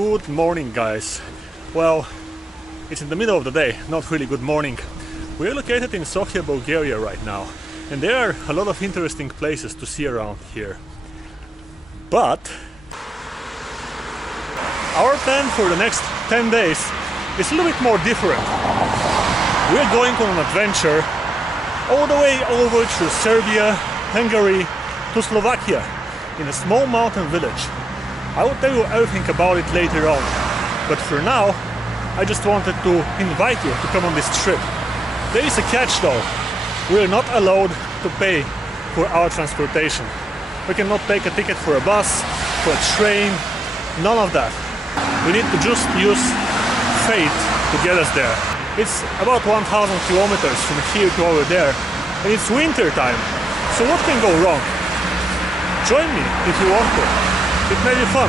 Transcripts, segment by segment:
Good morning, guys. Well, it's in the middle of the day, not really good morning. We're located in Sofia, Bulgaria right now, and there are a lot of interesting places to see around here. But our plan for the next 10 days is a little bit more different. We're going on an adventure all the way over through Serbia, Hungary to Slovakia in a small mountain village. I will tell you everything about it later on, but for now I just wanted to invite you to come on this trip. There is a catch though. We are not allowed to pay for our transportation. We cannot take a ticket for a bus, for a train, none of that. We need to just use fate to get us there. It's about 1,000 kilometers from here to over there, and it's winter time, so what can go wrong? Join me if you want to. It may be fun.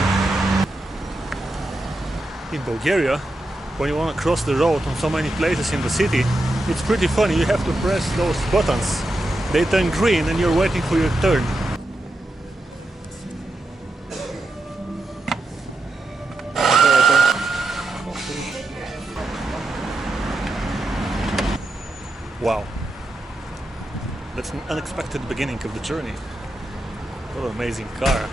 In Bulgaria, when you want to cross the road on so many places in the city, it's pretty funny. You have to press those buttons. They turn green and you're waiting for your turn. Wow. That's an unexpected beginning of the journey. What an amazing car.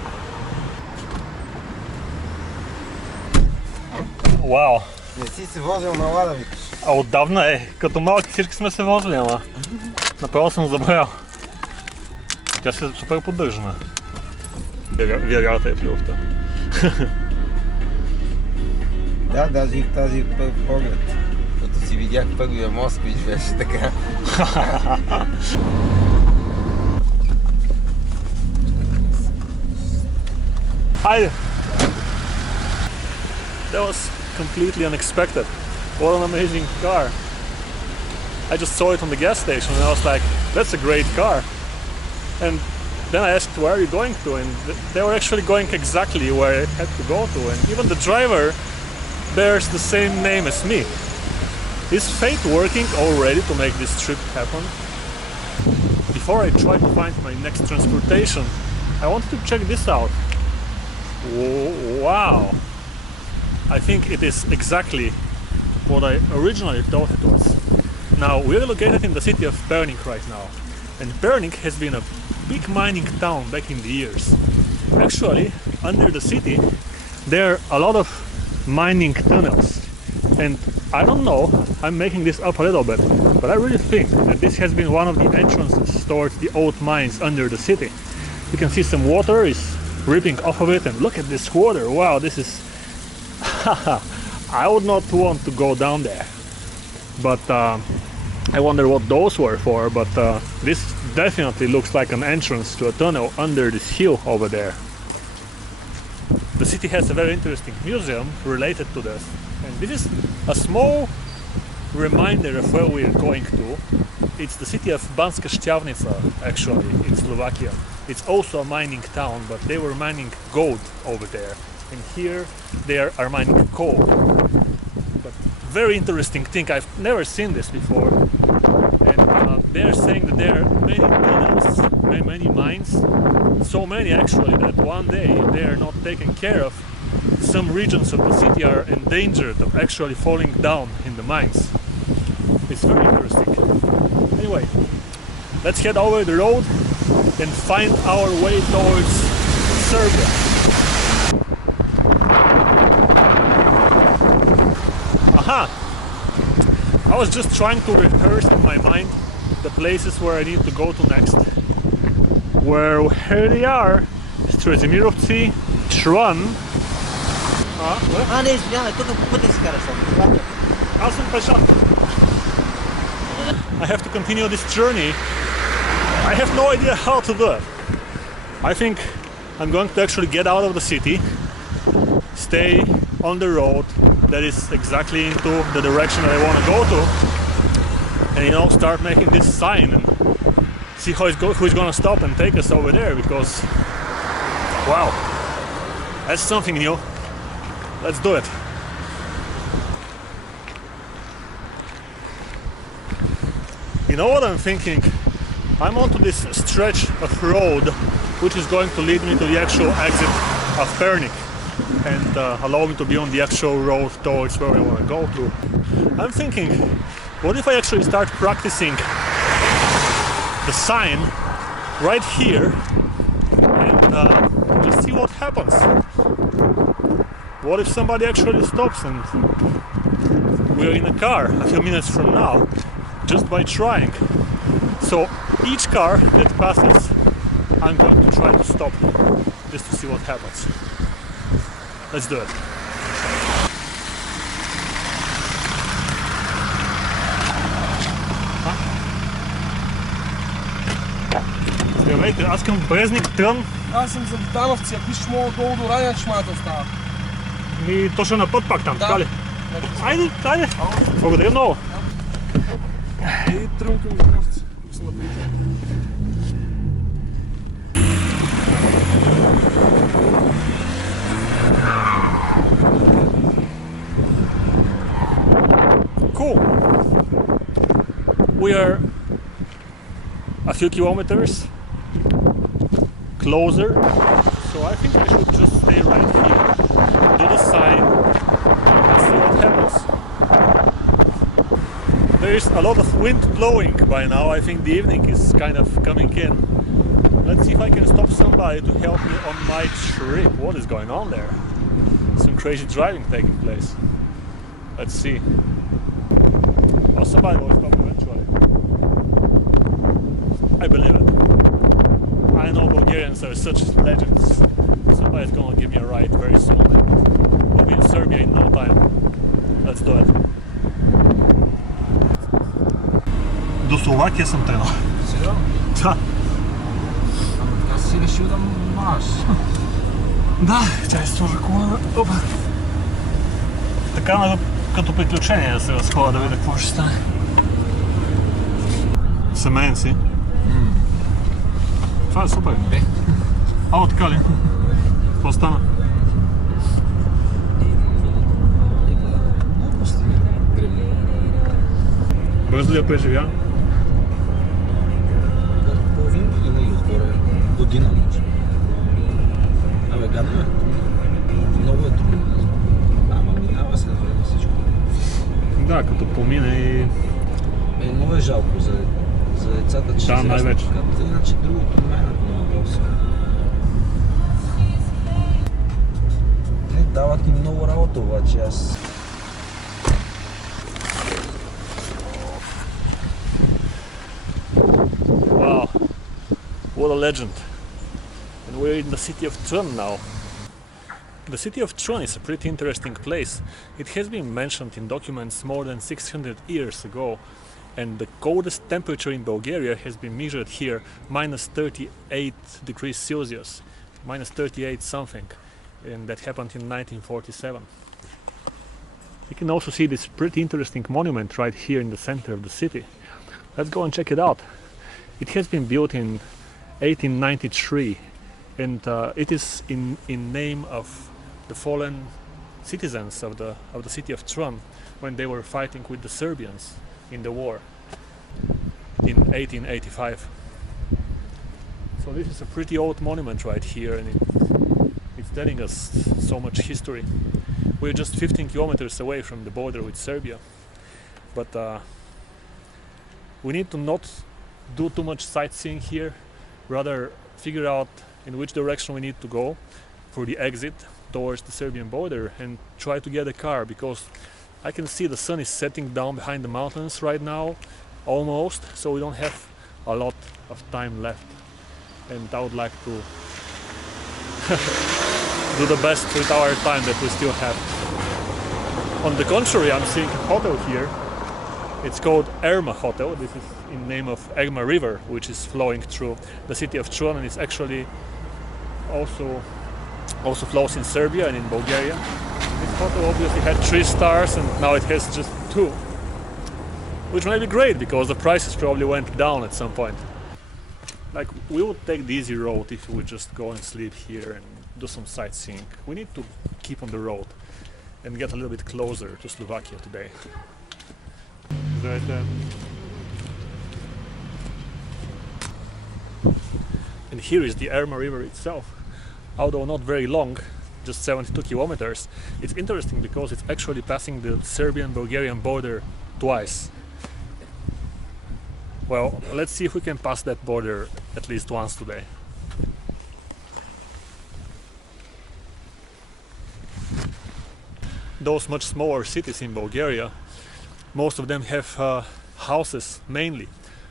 Вау! Не си се возил на лада, викаш? А отдавна е. Като малки всички сме се возили, ама направо съм забравял. Тя си е супер поддържана. Вярата е в люфта. Да, даже и в тази първ поглед. Като си видях първия Москвич, беше така. Hi! That was completely unexpected. What an amazing car. I just saw it on the gas station and I was like, that's a great car. And then I asked, where are you going to? And they were actually going exactly where I had to go to. And even the driver bears the same name as me. Is fate working already to make this trip happen? Before I try to find my next transportation, I wanted to check this out. Wow! I think it is exactly what I originally thought it was. Now, we're located in the city of Pernik right now, and Pernik has been a big mining town back in the years. Actually, under the city there are a lot of mining tunnels, and I don't know, I'm making this up a little bit, but I really think that this has been one of the entrances towards the old mines under the city. You can see some water is ripping off of it, and look at this water. Wow, this is I would not want to go down there, but I wonder what those were for. But this definitely looks like an entrance to a tunnel under this hill over there. The city has a very interesting museum related to this, and this is a small reminder of where we're going to. It's the city of Banska Stiavnitsa, actually, in Slovakia. It's also a mining town, but they were mining gold over there. And here they are mining coal. But very interesting thing, I've never seen this before. And they're saying that there are many tunnels, many mines, so many actually that one day they are not taken care of. Some regions of the city are endangered of actually falling down in the mines. It's very interesting. Anyway, let's head over the road and find our way towards Serbia. I was just trying to rehearse in my mind the places where I need to go to next. Well, here they are. Strzemirovci, Shran. Не, извинявай, тук по пътя си кара съм. Аз съм пеша. I have to continue this journey. I have no idea how to do it. I think I'm going to actually get out of the city, stay on the road that is exactly into the direction that I want to go to, and start making this sign and see who's going to stop and take us over there, because wow, that's something new. Let's do it. You know what I'm thinking? I'm onto this stretch of road which is going to lead me to the actual exit of Pernik. and allow me to be on the actual road towards where I want to go to. I'm thinking, what if I actually start practicing the sign right here and just see what happens? What if somebody actually stops and we're in a car a few minutes from now just by trying? So each car that passes, I'm going to try to stop just to see what happens. Let's do it. Здравейте, аз към Брезник Трън. Аз съм за Ботановци, ако искаш мога долу до Раня, че мата остава. И точно на път пак там, така ли? Айде, айде! Благодаря много! И тръгвам към Ботановци, ако съм напред. Cool! We are a few kilometers closer, so I think we should just stay right here, do the sign, and see what happens. There is a lot of wind blowing by now. I think the evening is kind of coming in. Let's see if I can stop somebody to help me on my trip. What is going on there? Some crazy driving taking place. Let's see. Oh, somebody will stop eventually. I believe it. I know Bulgarians are such legends. Somebody's gonna give me a ride very soon. We'll be in Serbia in no time. Let's do it. До Словакия съм тръгнал. Сега? Да. Аз си решил да маш. Да, чай сложа колана. Опа. Така като приключение да се разходя, да видя какво ще стане. Семейен си. Това е супер. Така ли? Какво стана? Бързо ли я преживя? Половин година и отгоре. Година може. Абе, гадно е. Много е трудно. Ама минава след време всичко. Да, като помине и... Много е жалко за децата, че да, най-вече. Иначе другото мен е много въпрос. Не, дават ни много работа, обаче аз... Wow, what a legend. And we're in the city of Trun now. The city of Trun is a pretty interesting place. It has been mentioned in documents more than 600 years ago, and the coldest temperature in Bulgaria has been measured here, minus 38 degrees Celsius, minus 38 something, and that happened in 1947. You can also see this pretty interesting monument right here in the center of the city. Let's go and check it out. It has been built in 1893, and it is in name of the fallen citizens of the city of Trun when they were fighting with the Serbians in the war in 1885. So this is a pretty old monument right here, and it's telling us so much history. We're just 15 kilometers away from the border with Serbia, but we need to not do too much sightseeing here, rather figure out in which direction we need to go for the exit towards the Serbian border and try to get a car, because I can see the sun is setting down behind the mountains right now, almost, so we don't have a lot of time left, and I would like to do the best with our time that we still have. On the contrary, I'm seeing a hotel here. It's called Erma Hotel. This is in name of Erma River, which is flowing through the city of Trun, and it's actually also flows in Serbia and in Bulgaria. This hotel obviously had 3 stars, and now it has just 2, which might be great because the prices probably went down at some point. Like, we would take the easy road if we would just go and sleep here and do some sightseeing. We need to keep on the road and get a little bit closer to Slovakia today. Right there. And here is the Erma River itself. Although not very long, just 72 kilometers. It's interesting because it's actually passing the Serbian-Bulgarian border twice. Well, let's see if we can pass that border at least once today. Those much smaller cities in Bulgaria, most of them have houses mainly,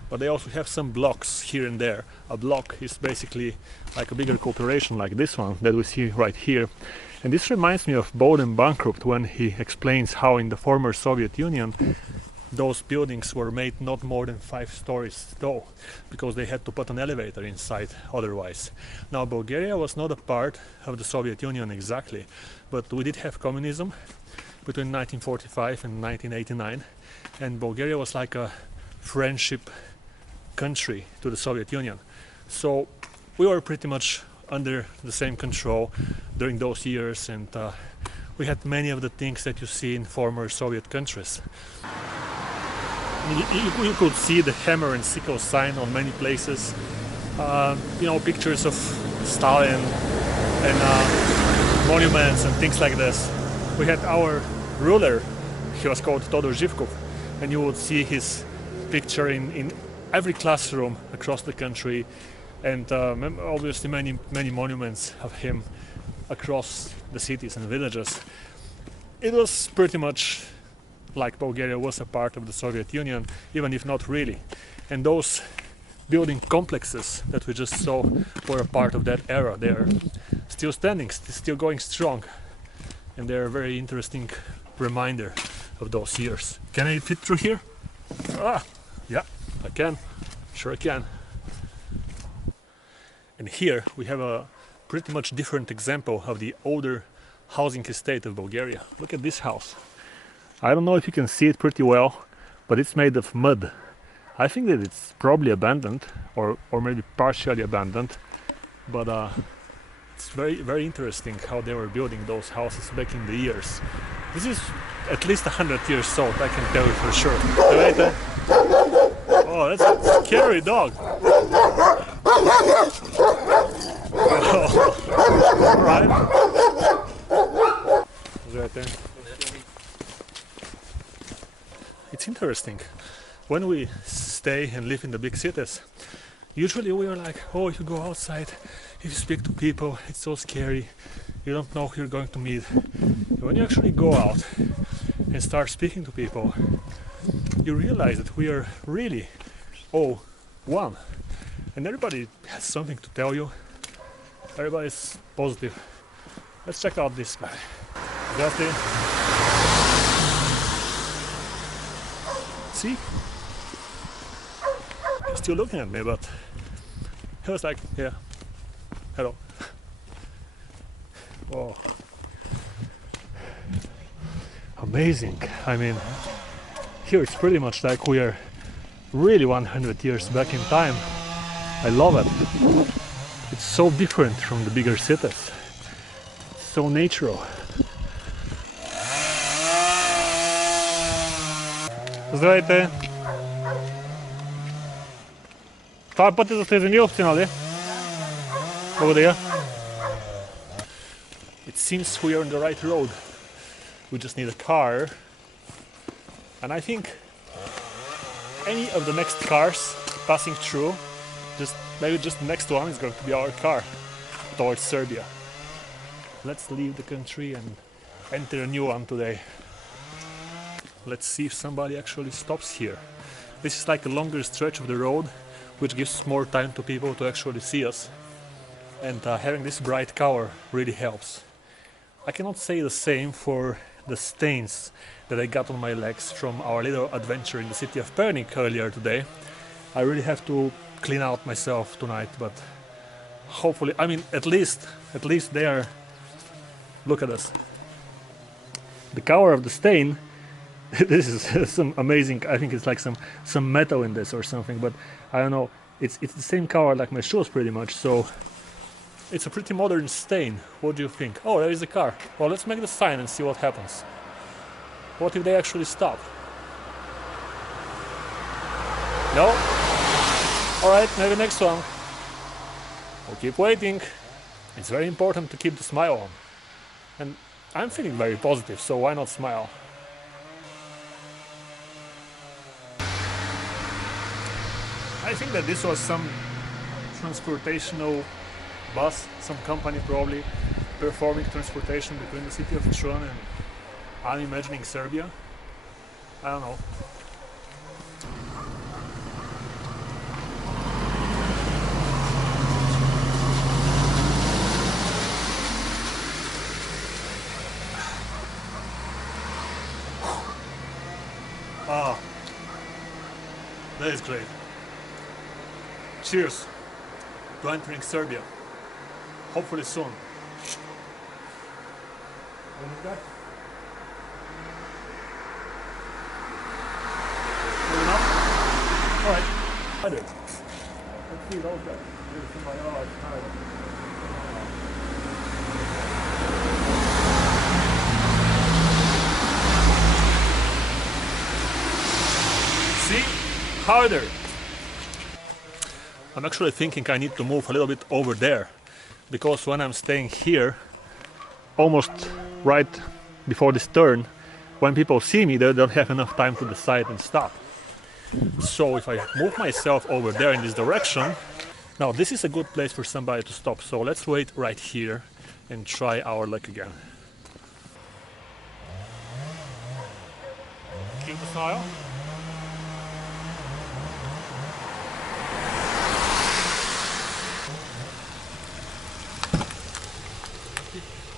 but they also have some blocks here and there. A block is basically like a bigger corporation like this one that we see right here. And this reminds me of Boden Bankrupt when he explains how in the former Soviet Union those buildings were made not more than 5 stories tall because they had to put an elevator inside otherwise. Now Bulgaria was not a part of the Soviet Union exactly, but we did have communism between 1945 and 1989, and Bulgaria was like a friendship country to the Soviet Union. So we were pretty much under the same control during those years, and we had many of the things that you see in former Soviet countries. You could see the hammer and sickle sign on many places. Pictures of Stalin and monuments and things like this. We had our ruler, he was called Todor Zhivkov, and you would see his picture in every classroom across the country, and obviously many monuments of him across the cities and villages. It was pretty much like Bulgaria was a part of the Soviet Union, even if not really. And those building complexes that we just saw were a part of that era. They're still standing, still going strong, and they're a very interesting reminder of those years. Can I fit through here? Yeah, I can. Sure I can. And here we have a pretty much different example of the older housing estate of Bulgaria. Look at this house. I don't know if you can see it pretty well, but it's made of mud. I think that it's probably abandoned, or maybe partially abandoned, but it's very interesting how they were building those houses back in the years. This is at least 100 years old, I can tell you for sure. Oh, that's a scary dog. Alright. Right there. It's interesting. When we stay and live in the big cities, usually we are like, oh, if you go outside, if you speak to people, it's so scary. You don't know who you're going to meet. When you actually go out and start speaking to people, you realize that we are really all one. And everybody has something to tell you. Everybody's positive. Let's check out this guy. Gati. See? He's still looking at me, but he was like, yeah, hello. Whoa. Amazing. I mean, here it's pretty much like we are really 100 years back in time. I love it. It's so different from the bigger cities. It's so natural. Здравейте! Това е пътя за Стреземиловци, нали? Благодаря. It seems we are on the right road. We just need a car. And I think any of the next cars passing through, maybe just the next one is going to be our car towards Serbia. Let's leave the country and enter a new one today. Let's see if somebody actually stops here. This is like a longer stretch of the road, which gives more time to people to actually see us. And having this bright color really helps. I cannot say the same for the stains that I got on my legs from our little adventure in the city of Pernik earlier today. I really have to clean out myself tonight, but hopefully, I mean, at least they are. Look at this. The color of the stain. This is some amazing. I think it's like some metal in this or something, but I don't know. It's the same color like my shoes pretty much. So it's a pretty modern stain. What do you think? Oh, there is a car. Well, let's make the sign and see what happens. What if they actually stop? No? Alright, maybe next one. We'll keep waiting. It's very important to keep the smile on. And I'm feeling very positive, so why not smile? I think that this was some transportational bus, some company probably performing transportation between the city of Tron and, I'm imagining, Serbia. I don't know. Ah, that is great. Cheers to entering Serbia. Hopefully soon. Good enough? Alright. I do. Let's see those guys. There's somebody. Oh, it's tired. See? Harder. I'm actually thinking I need to move a little bit over there, because when I'm staying here, almost right before this turn, when people see me, they don't have enough time to decide and stop. So if I move myself over there in this direction, now this is a good place for somebody to stop. So let's wait right here and try our luck again. Keep the smile.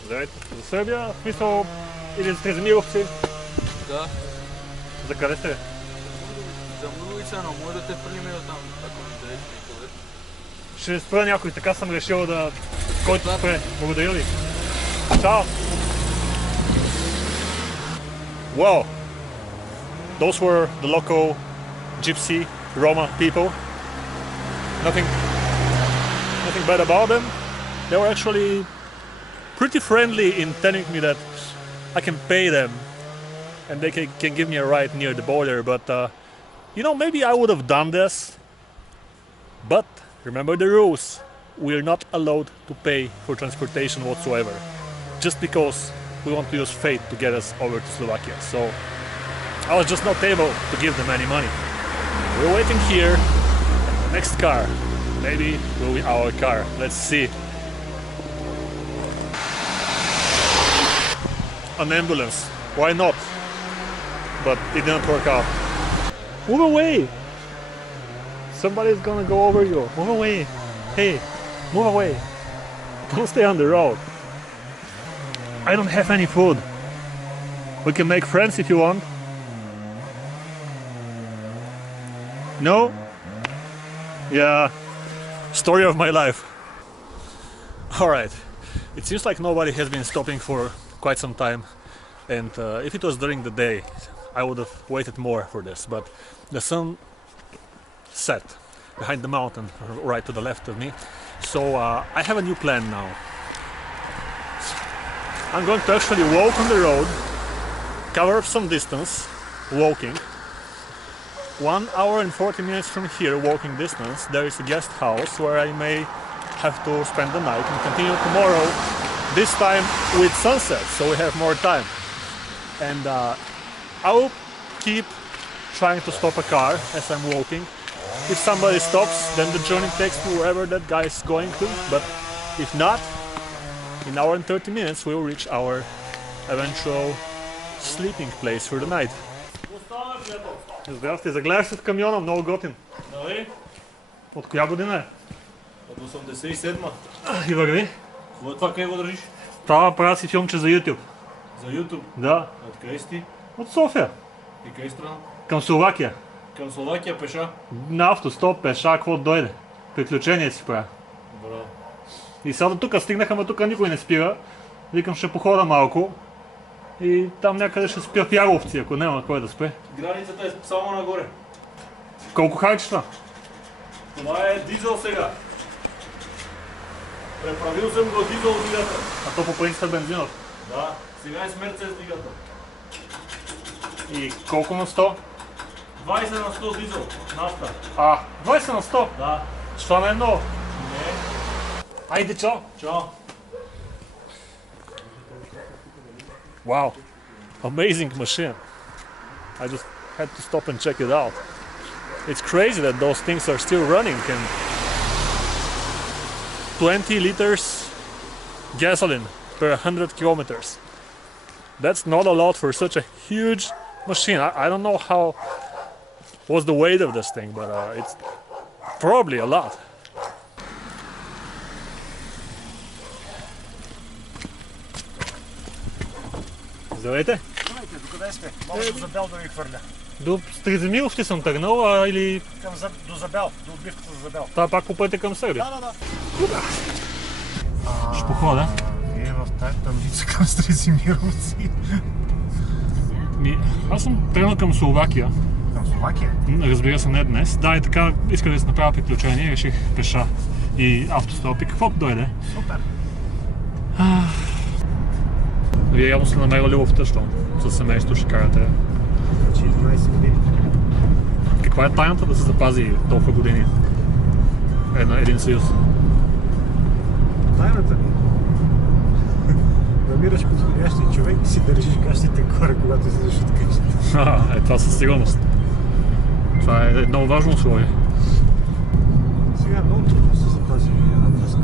Здравейте, за Сърбия, в смисъл, или сте за мировци? Да. За къде сте? За Муровица, но може да те прилиме до там, ако ми дадеш някъде. Ще спра някой, така съм решил да... Който спре. Благодаря ви. Чао! Wow! Those were the local gypsy, Roma people. Nothing bad about them. They were actually pretty friendly in telling me that I can pay them and they can give me a ride near the border, but you know, maybe I would have done this, but remember the rules. We're not allowed to pay for transportation whatsoever, just because we want to use fate to get us over to Slovakia. So I was just not able to give them any money. We're waiting here, and the next car maybe will be our car. Let's see. An ambulance, why not? But it didn't work out. Move away! Somebody's gonna go over you. Move away! Hey, move away! Don't stay on the road. I don't have any food. We can make friends if you want. No? Yeah, story of my life. Alright, it seems like nobody has been stopping for quite some time, and if it was during the day I would have waited more for this, but the sun set behind the mountain right to the left of me, so I have a new plan now. I'm going to actually walk on the road, cover up some distance walking. 1 hour and 40 minutes from here, walking distance, there is a guest house where I may have to spend the night and continue tomorrow, this time with sunset, so we have more time. And I will keep trying to stop a car as I'm walking. If somebody stops, then the journey takes me wherever that guy is going to, but if not, in 1 hour and 30 minutes we will reach our eventual sleeping place for the night. Здрасти, загледаш се в камиона, много готин. Нали? От коя година е? От 87-ма. И върви? Какво е това, къде го държиш? Това правя си филмче за YouTube. За YouTube? Да. От къде си ти? От София. И къде страна? Към Словакия. Към Словакия пеша? На автостоп, пеша, какво дойде. Приключение си правя. Браво. И сега до тук стигнаха, но тук никой не спира. Викам, ще похода малко. И там някъде ще спя в Яровци, ако няма кой да спре. Границата е само нагоре. Колко харчиш това? Това е дизел сега. Преправил съм го дизел двигател. А то по принцип е бензинов. Да, сега е с Мерцедес двигател. И колко на 100? 20 на 100 дизел, нафта. 20 на 100? Да. Това не е много. Не. Айде, чао! Чао. Wow, amazing machine. I just had to stop and check it out. It's crazy that those things are still running, and 20 liters gasoline per 100 kilometers. That's not a lot for such a huge machine. I don't know what's the weight of this thing, but it's probably a lot. Здравейте! Здравейте, докъде сте? Може до Забел да ви хвърля. До Стреземиловци съм тръгнал, или... До Забел, до отбивката за Забел. Това пак по пътя към Сърбия? Да. Ще похода. Вие в тази таблица към Стреземировци. Аз съм тръгнал към Словакия. Към Словакия? Разбира се, не днес. Да, и така исках да си направя приключение и реших пеша и автостоп и каквото дойде. Супер! Вие явно сте намерили любовта, що със семейството ще карате. 20 години. Каква е тайната да се запази толкова години един съюз? Тайната ми? Намираш подходящия човек и си държиш гащите горе, когато излизаш от къщата. Това със сигурност. Това е едно важно условие. Сега много трудно се запази една връзка.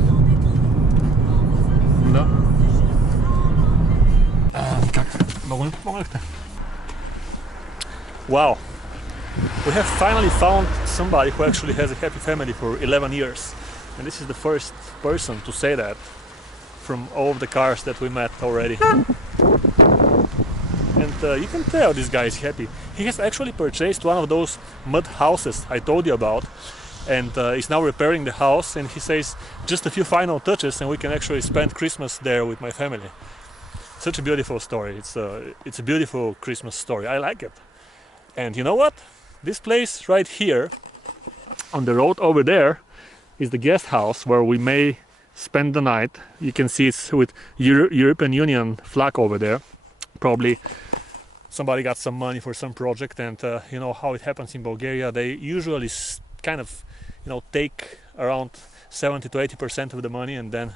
Да. Как? Много ми помогнахте. Wow. We have finally found somebody who actually has a happy family for 11 years. And this is the first person to say that from all of the cars that we met already. And you can tell this guy is happy. He has actually purchased one of those mud houses I told you about, and is now repairing the house, and he says just a few final touches and we can actually spend Christmas there with my family. Such a beautiful story. It's a beautiful Christmas story. I like it. And you know what? This place right here on the road over there is the guest house where we may spend the night. You can see it's with European Union flag over there. Probably somebody got some money for some project, and you know how it happens in Bulgaria. They usually kind of, you know, take around 70 to 80% of the money and then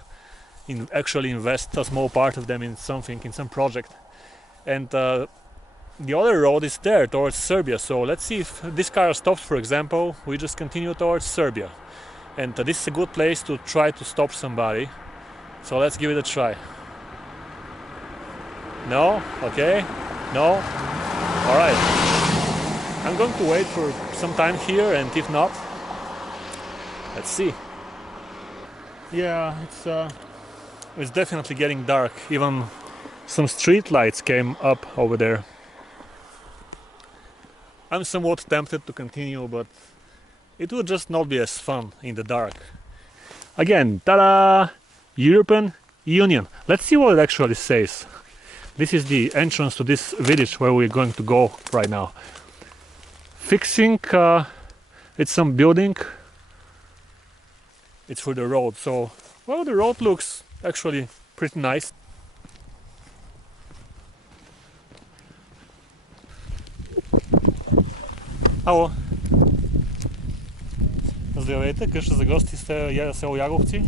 actually invest a small part of them in something, in some project. And the other road is there towards Serbia. So let's see if this car stops, for example. We just continue towards Serbia. And this is a good place to try to stop somebody. So let's give it a try. No? Okay. No? Alright. I'm going to wait for some time here, and if not, let's see. Yeah, it's definitely getting dark. Even some street lights came up over there. I'm somewhat tempted to continue, but it would just not be as fun in the dark. Again, ta-da! European Union. Let's see what it actually says. This is the entrance to this village where we're going to go right now. Fixing, it's some building. It's for the road, so, well, the road looks actually pretty nice. Ало! Здравейте, къща за гости сте село Яговци.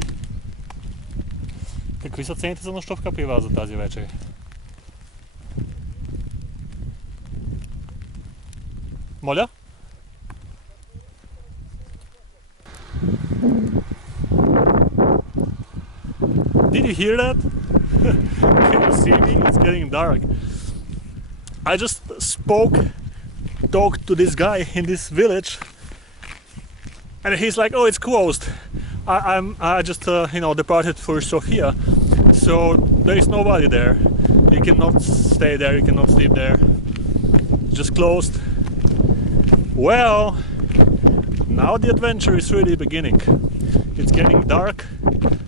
Какви са цените за нощувка при вас за тази вечер? Моля? Did you hear that? Can you see me? It's getting dark. I just talked to this guy in this village, and he's like, "Oh, it's closed. I just departed for Sofia, so there is nobody there. You cannot stay there. You cannot sleep there. Just closed." Well, now the adventure is really beginning. It's getting dark.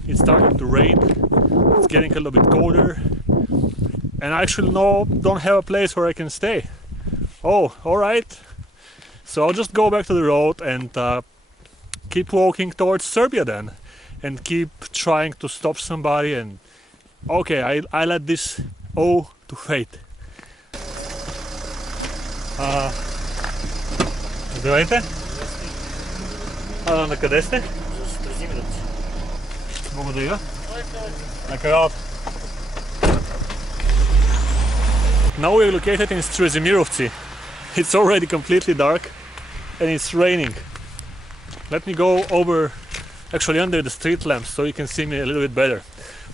It's starting to rain. It's getting a little bit colder, and I actually don't have a place where I can stay. Oh, all right. So I'll just go back to the road and keep walking towards Serbia then, and keep trying to stop somebody. And okay, I let this owe to fate. Здравейте! На къде сте? За Стрезимировци. Благодаря. На каралата. Now we're located in Strezimirovci. It's already completely dark and it's raining. Let me go over actually under the street lamps so you can see me a little bit better.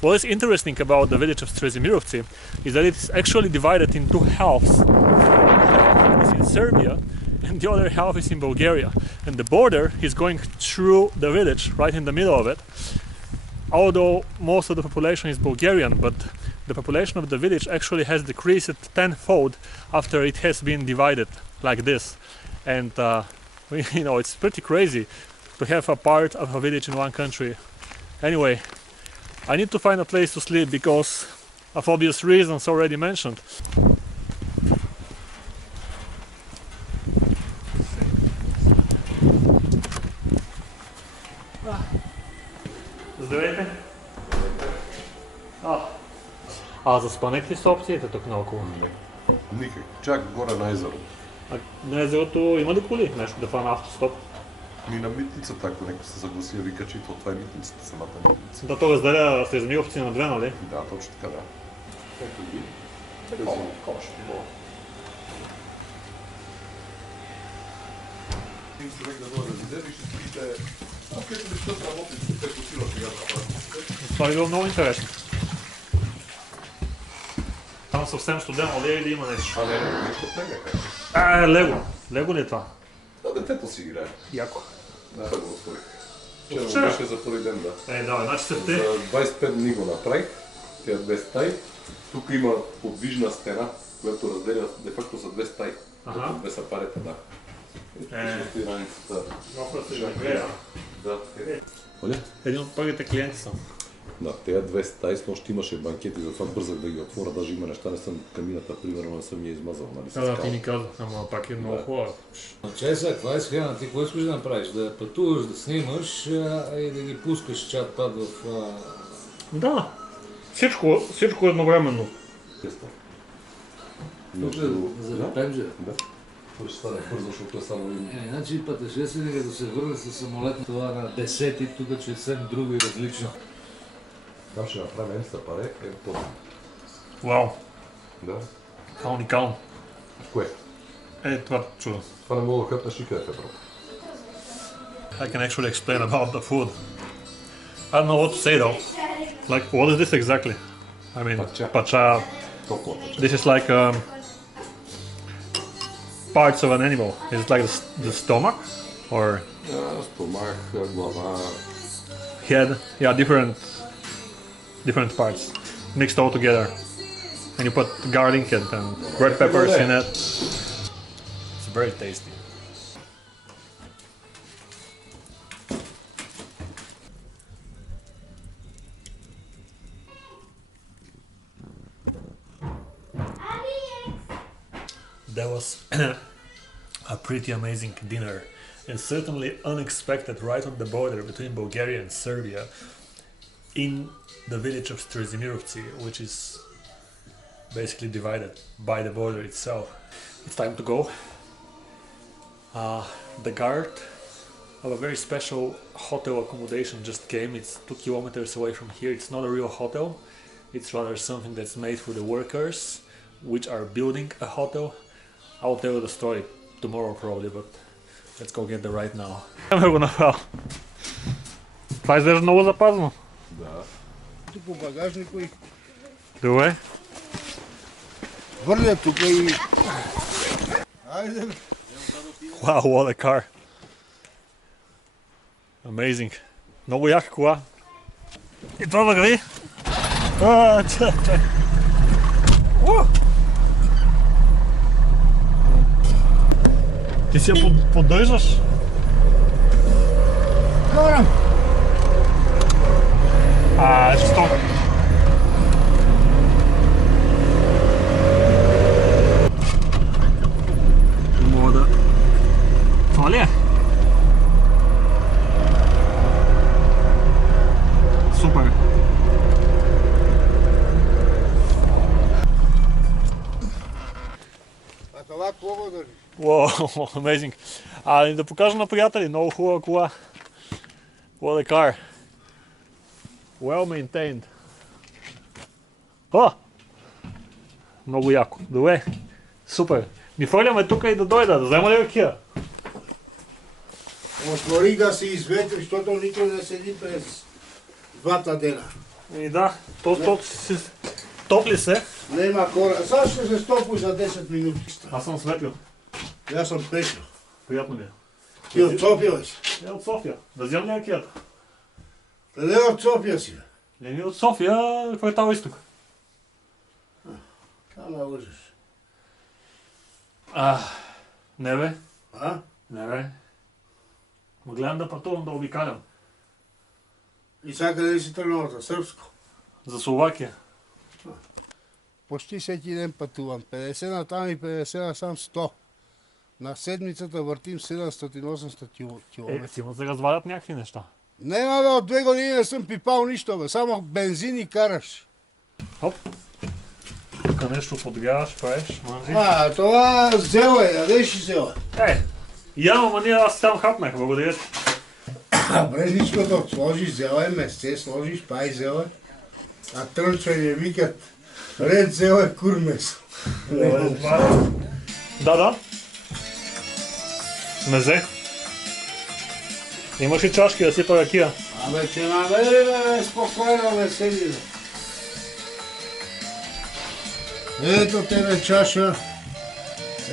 What is interesting about the village of Strezimirovci is that it is actually divided in two halves. One is in Serbia and the other half is in Bulgaria. And the border is going through the village, right in the middle of it. Although most of the population is Bulgarian, but the population of the village actually has decreased tenfold after it has been divided like this. And you know, it's pretty crazy to have a part of a village in one country. Anyway, I need to find a place to sleep because of obvious reasons already mentioned. Здравейте! А заспанехте с опциите тук наоколо? Не. Никак. Чак горе на езеро. А на езерото има ли коли? Нещо да фана автостоп? Ми на митницата, ако някой се съгласи да ви качи, то това е митницата, самата митница. Да, то разделя Strezimirovci на две, нали? Да, точно така, да. Ето ги. Такова ще било. Един човек да дойде да види и ще спите... А където ли ще работи, те посила сега на практиката. Това би било много интересно. Там съвсем студено ли е или има нещо? А не, нещо от тега. Лего. Лего ли е това? Да, детето си играе. Яко. Да, го отворих. Вчера Вчера беше за първи ден, да. Да, значи се те. За 25 дни го направих. Тя две стаи. Тук има подвижна стена, която разделя де-факто за две стаи. Ага. Две са парета, да. И раницата. Много се живее. Да. Оля? Един от първите клиенти съм. Да, тези две стаи с нощ имаше банкети, затова бързах да ги отворя. Даже има неща, не съм камината, примерно не съм я измазал, нали? Да, ти ми каза, ама пак е много хубаво. Чай сега, каква е схема? Ти какво искаш да направиш? Да пътуваш, да снимаш и да ги пускаш чат-пат в... Да, всичко едновременно. За Пенджера? Да. Ще стане бързо, защото е само има. Значи пътешественик, като се върне с самолет, това на 10-ти, тук че е съвсем друго и различно. Там ще направим сапаре, по-добре. Вау, Да. това уникално. Кое? Това чудо. Това не мога да хъпнеш никъде в Европа. I can actually explain about the food. I don't know what to say though. Like, what is this exactly? I mean, pacha. Толкова пача. This is like parts of an animal. Is it like the stomach or Стомах, глава. head? Yeah, different parts mixed all together. And you put garlic and red peppers in it. It's very tasty. That was a pretty amazing dinner and certainly unexpected right on the border between Bulgaria and Serbia in the village of Strezimirovci, which is basically divided by the border itself. It's time to go. The guard of a very special hotel accommodation just came. It's 2 kilometers away from here. It's not a real hotel. It's rather something that's made for the workers which are building a hotel. I'll tell you the story tomorrow probably, but let's go get the ride now. Ами го направил. Това изглежда много запазено. Да. Тук по багажника и Добре. върля тук и... Айде бе! Wow, what a car. Amazing. Много яка кола. И това върви. Чакай. Ти си я поддържаш? Карам! Жестоко. Мога да... Това ли е? Супер. А това какво държиш? Wow, amazing. Да покажа на приятели, много хубава кола. What a car. Well maintained. Много яко. Добре. Супер. Ни фърляме тук и да дойда. Да взема ли ракия? Отвори да се изветри, защото никой не седи през двата дена. И да. Топли се. Нема хора. Сега ще се стопи за 10 минути. Аз съм светлил. Аз съм Пешо. Приятно ми е. Ти от София ли си? Не от София. Да вземам ли ракията? Къде от София си? Не ми от София, квартал изток. Ама лъжеш. Не бе. А? Не бе. Ма гледам да пътувам, да обикалям. И сега къде си тръгнал за сръбско? За Словакия. Почти всеки ден пътувам. 50 на там и 50 на сам 100. На седмицата въртим 700-800 км. Сигурно се развалят някакви неща. Нема бе, от 2 години не съм пипал нищо бе. Само бензин и караш. Хоп. Тук нещо подгряваш, правиш. Това зеле, ядеш и зеле. Ама ние аз там хапнах, благодаря ти. Брезичкото сложиш зеле, месце сложиш, пай зеле. А трънчани викат ред зеле, кур месо. Да. Мезе. Имаш ли чашки да сипа ракия? Абе, че намери бе, спокойно бе, седи бе. Ето тебе чаша,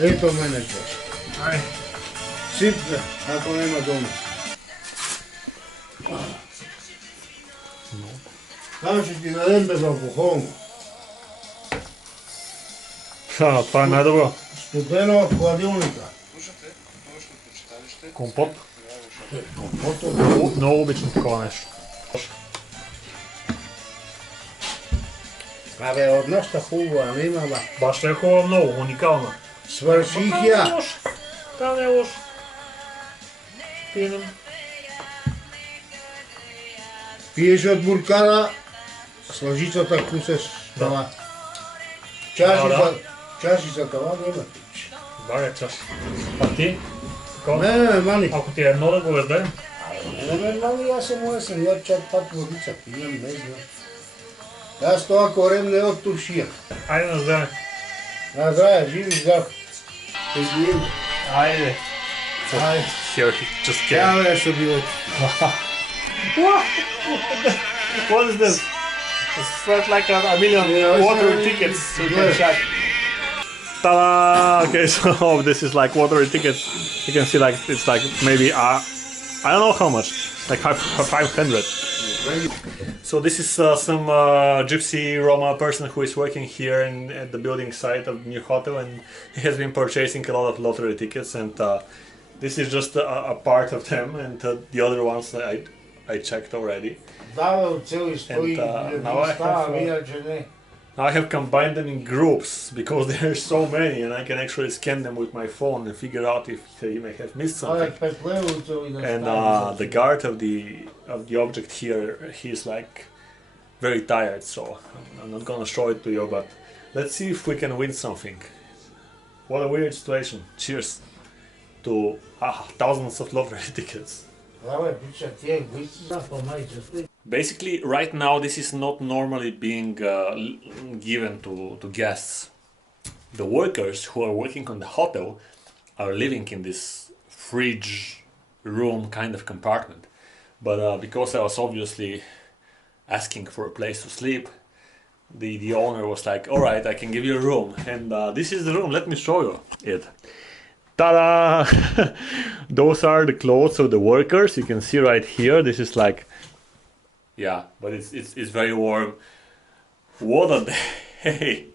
ето мене чаша. Сип бе, ако нема дома. Там ще ти дадем безалкохолно. Това е най-добро. Студено в хладилника. Компот. Компото. Много обичам такова нещо. Абе, от нашата хубава, нема ба. Баш е хубава много, уникална. Свърших я. Та не е лош. Пинем. Пиеш от буркана, с лъжицата кусеш това. Чаши за това няма пич. Баре чаш. А ти? Не, мани. Ако ти е едно да го раздадем. Не, мани, аз съм лесен, я чак пак водица пием, не знам. Аз това корем не е от туршия. Айде на здраве. На здраве, живи здрав. Измием. Айде. Айде. Here, just kidding. Тя бе ще било. What is this? It's like a million lottery tickets you can check. Ta-da! Okay, so this is like lottery tickets. You can see like it's like maybe I don't know how much, like 500. So this is some gypsy Roma person who is working here at the building site of the new hotel, and he has been purchasing a lot of lottery tickets, and this is just a part of them, and the other ones I checked already. Now I have combined them in groups because there are so many, and I can actually scan them with my phone and figure out if he may have missed something. And the guard of the object here, he's like very tired, so I'm not gonna show it to you, but let's see if we can win something. What a weird situation. Cheers to thousands of lottery tickets. Basically, right now this is not normally being given to guests. The workers who are working on the hotel are living in this fridge room kind of compartment. But because I was obviously asking for a place to sleep, the owner was like, alright, I can give you a room. And this is the room, let me show you it. Ta-da! Those are the clothes of the workers. You can see right here. This is like, yeah, but it's very warm. What a day!